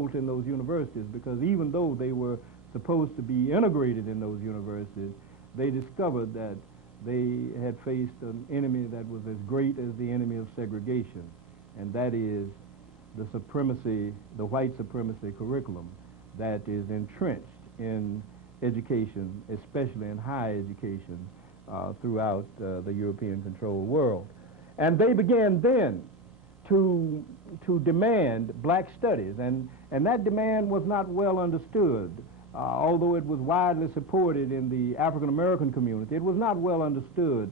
in those universities, because even though they were supposed to be integrated in those universities, they discovered that they had faced an enemy that was as great as the enemy of segregation, and that is the supremacy, the white supremacy curriculum that is entrenched in education, especially in higher education, throughout the European-controlled world. And they began then to demand black studies, and that demand was not well understood. Although it was widely supported in the African American community, it was not well understood.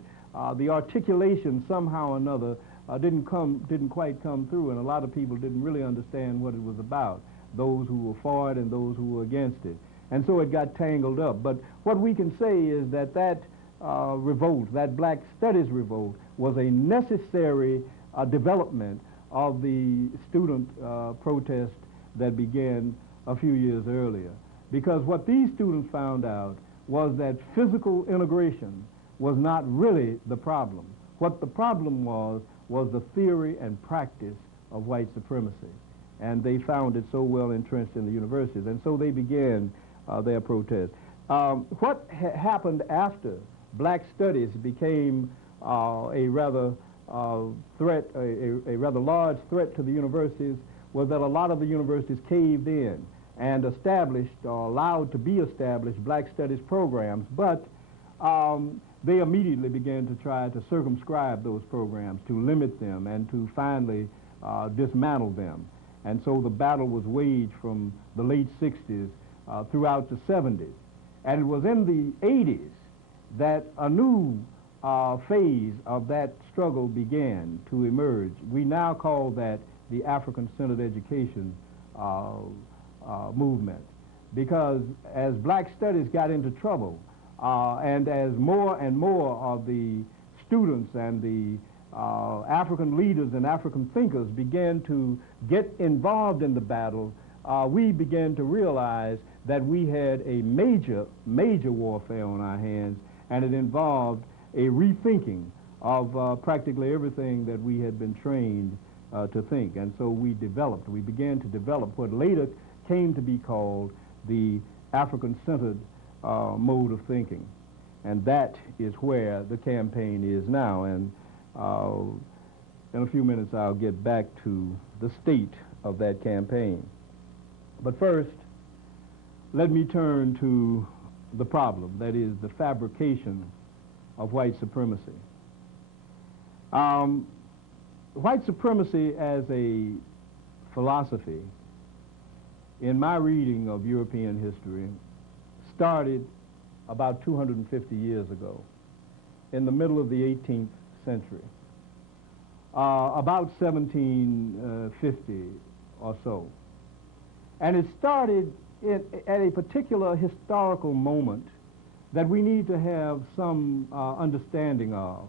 The articulation somehow or another didn't quite come through, and a lot of people didn't really understand what it was about, those who were for it and those who were against it. And so it got tangled up. But what we can say is that that revolt, that Black Studies revolt, was a necessary development of the student protest that began a few years earlier. Because what these students found out was that physical integration was not really the problem. What the problem was the theory and practice of white supremacy. And they found it so well entrenched in the universities. And so they began their protest. What happened after Black Studies became a rather large threat to the universities was that a lot of the universities caved in and established or allowed to be established Black Studies programs, but they immediately began to try to circumscribe those programs, to limit them, and to finally dismantle them. And so the battle was waged from the late 60s throughout the 70s. And it was in the 80s that a new phase of that struggle began to emerge. We now call that the African-centered education movement, because as Black Studies got into trouble, and as more and more of the students and the African leaders and African thinkers began to get involved in the battle, we began to realize that we had a major warfare on our hands, and it involved a rethinking of practically everything that we had been trained to think. And so we began to develop what later came to be called the African-centered mode of thinking. And that is where the campaign is now. And in a few minutes I'll get back to the state of that campaign. But first, let me turn to the problem, that is the fabrication of white supremacy. White supremacy as a philosophy, in my reading of European history, started about 250 years ago, in the middle of the 18th century, about 1750 or so. And it started at a particular historical moment that we need to have some understanding of.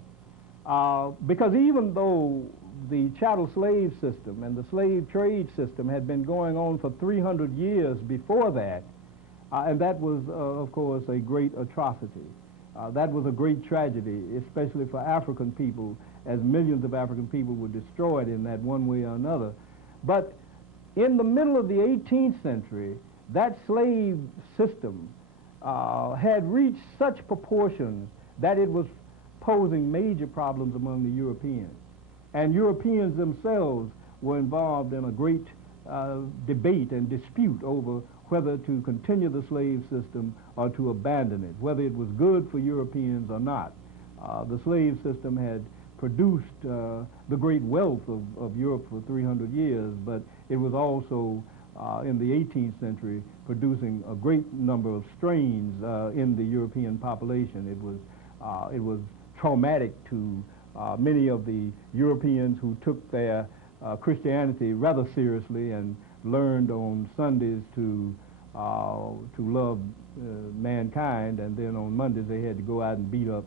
Because even though the chattel slave system and the slave trade system had been going on for 300 years before that, and that was, of course, a great atrocity. That was a great tragedy, especially for African people, as millions of African people were destroyed in that one way or another. But in the middle of the 18th century, that slave system had reached such proportions that it was posing major problems among the Europeans. And Europeans themselves were involved in a great debate and dispute over whether to continue the slave system or to abandon it, whether it was good for Europeans or not. The slave system had produced the great wealth of Europe for 300 years, but it was also in the 18th century producing a great number of strains in the European population. It was traumatic to many of the Europeans who took their Christianity rather seriously and learned on Sundays to love mankind, and then on Mondays they had to go out and beat up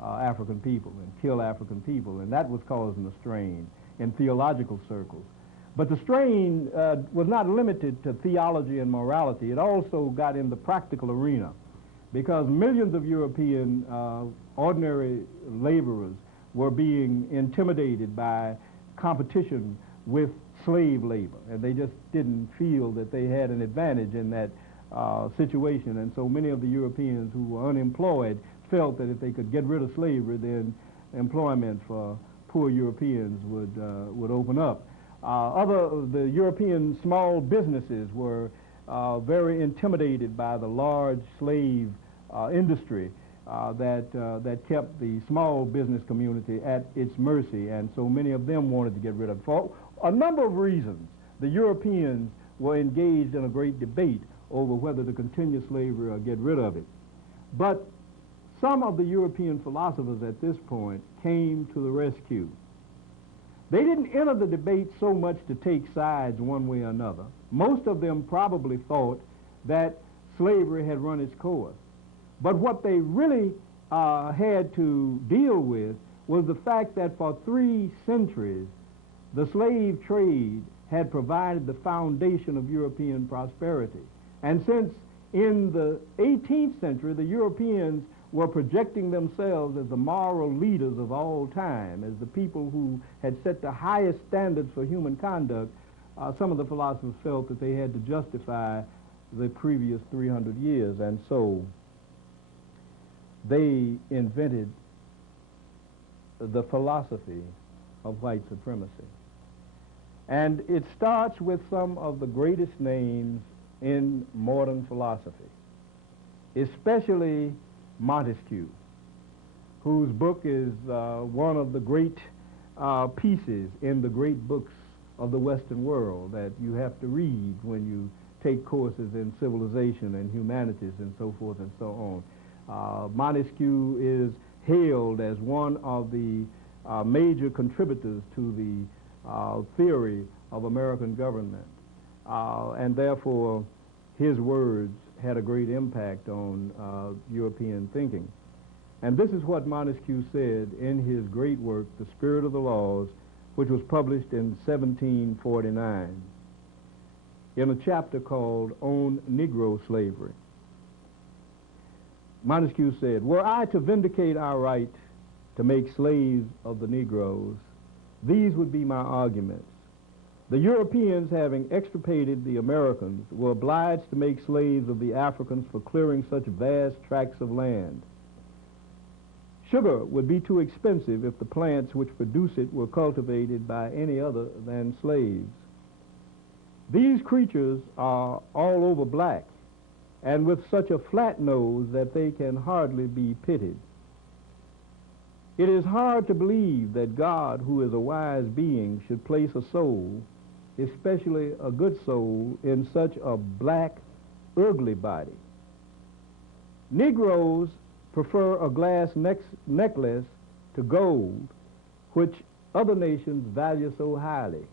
African people and kill African people, and that was causing a strain in theological circles. But the strain was not limited to theology and morality. It also got in the practical arena, because millions of European ordinary laborers were being intimidated by competition with slave labor, and they just didn't feel that they had an advantage in that situation. And so many of the Europeans who were unemployed felt that if they could get rid of slavery, then employment for poor Europeans would open up. The European small businesses were very intimidated by the large slave industry that kept the small business community at its mercy, and so many of them wanted to get rid of it. For a number of reasons, the Europeans were engaged in a great debate over whether to continue slavery or get rid of it. But some of the European philosophers at this point came to the rescue. They didn't enter the debate so much to take sides one way or another. Most of them probably thought that slavery had run its course. But what they really had to deal with was the fact that for 3 centuries, the slave trade had provided the foundation of European prosperity. And since in the 18th century, the Europeans were projecting themselves as the moral leaders of all time, as the people who had set the highest standards for human conduct, some of the philosophers felt that they had to justify the previous 300 years. And so they invented the philosophy of white supremacy. And it starts with some of the greatest names in modern philosophy, especially Montesquieu, whose book is one of the great pieces in the great books of the Western world that you have to read when you take courses in civilization and humanities and so forth and so on. Montesquieu is hailed as one of the major contributors to the theory of American government, and therefore his words had a great impact on European thinking. And this is what Montesquieu said in his great work, The Spirit of the Laws, which was published in 1749, in a chapter called On Negro Slavery. Montesquieu said, "Were I to vindicate our right to make slaves of the Negroes, these would be my arguments. The Europeans, having extirpated the Americans, were obliged to make slaves of the Africans for clearing such vast tracts of land. Sugar would be too expensive if the plants which produce it were cultivated by any other than slaves. These creatures are all over black, and with such a flat nose that they can hardly be pitied. It is hard to believe that God, who is a wise being, should place a soul, especially a good soul, in such a black, ugly body. Negroes prefer a glass necklace to gold, which other nations value so highly.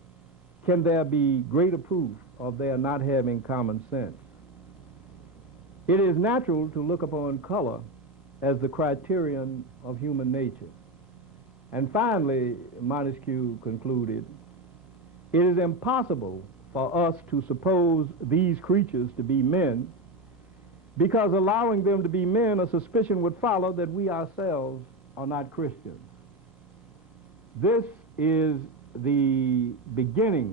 Can there be greater proof of their not having common sense? It is natural to look upon color as the criterion of human nature." And finally, Montesquieu concluded, "It is impossible for us to suppose these creatures to be men, because allowing them to be men, a suspicion would follow that we ourselves are not Christians." This is the beginning